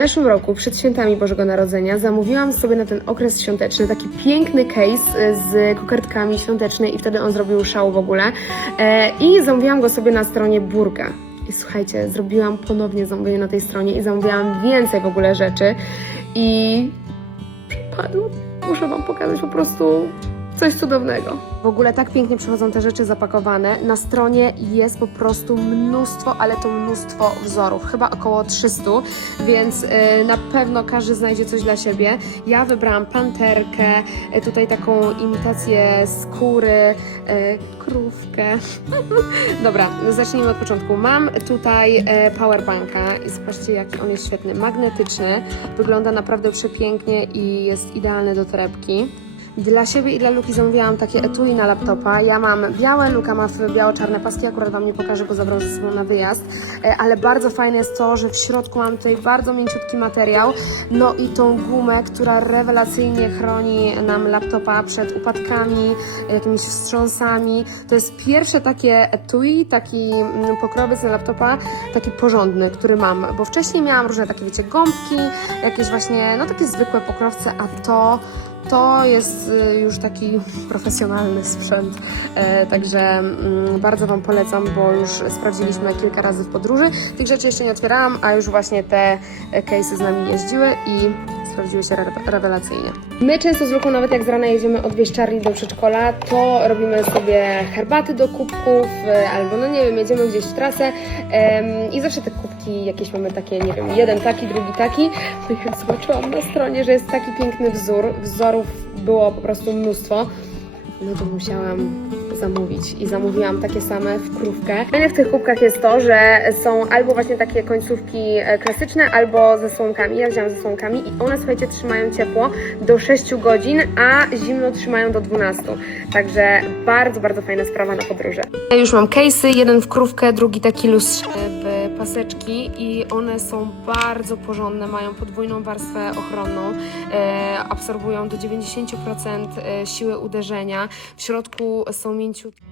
W zeszłym roku, przed świętami Bożego Narodzenia, zamówiłam sobie na ten okres świąteczny taki piękny case y, z kokardkami świątecznej i wtedy on zrobił szał w ogóle. E, I zamówiłam go sobie na stronie Burga. I słuchajcie, zrobiłam ponownie zamówienie na tej stronie i zamówiłam więcej w ogóle rzeczy. I padło. Muszę Wam pokazać po prostu coś cudownego. W ogóle tak pięknie przychodzą te rzeczy zapakowane. Na stronie jest po prostu mnóstwo, ale to mnóstwo wzorów, chyba około 300, więc y, na pewno każdy znajdzie coś dla siebie. Ja wybrałam panterkę, y, tutaj taką imitację skóry, y, krówkę. Dobra, zacznijmy od początku. Mam tutaj powerbanka i zobaczcie jaki on jest świetny, magnetyczny, wygląda naprawdę przepięknie i jest idealny do torebki. Dla siebie i dla Luki zamówiłam takie etui na laptopa. Ja mam białe, Luka ma biało-czarne paski, akurat Wam nie pokażę, bo zabrał ze sobą na wyjazd. E, Ale bardzo fajne jest to, że w środku mam tutaj bardzo mięciutki materiał, no i tą gumę, która rewelacyjnie chroni nam laptopa przed upadkami, jakimiś wstrząsami. To jest pierwsze takie etui, taki mm, pokrowiec na laptopa, taki porządny, który mam, bo wcześniej miałam różne takie, wiecie, gąbki, jakieś właśnie, no takie zwykłe pokrowce, a to to jest y, już taki profesjonalny sprzęt, e, także mm, bardzo Wam polecam, bo już sprawdziliśmy kilka razy w podróży. Tych rzeczy jeszcze nie otwierałam, a już właśnie te e, case'y z nami jeździły i sprawdziły się re- rewelacyjnie. My często z Luką, nawet jak z rana jedziemy odwieźć Charlie do przedszkola, to robimy sobie herbaty do kubków, e, albo no nie wiem, jedziemy gdzieś w trasę em, i zawsze te kubki jakieś mamy takie, nie wiem, jeden taki, drugi taki. No jak zobaczyłam na stronie, że jest taki piękny wzór, wzorów było po prostu mnóstwo, no to musiałam zamówić i zamówiłam takie same w krówkę. Fajne w tych kubkach jest to, że są albo właśnie takie końcówki e, klasyczne, albo ze słonkami. Ja wziąłam ze słonkami i one, słuchajcie, trzymają ciepło do 6 godzin, a zimno trzymają do 12. Także bardzo, bardzo fajna sprawa na podróże. Ja już mam case'y, jeden w krówkę, drugi taki w paseczki i one są bardzo porządne, mają podwójną warstwę ochronną, e, absorbują do 90% e, siły uderzenia. W środku są mięciutkie.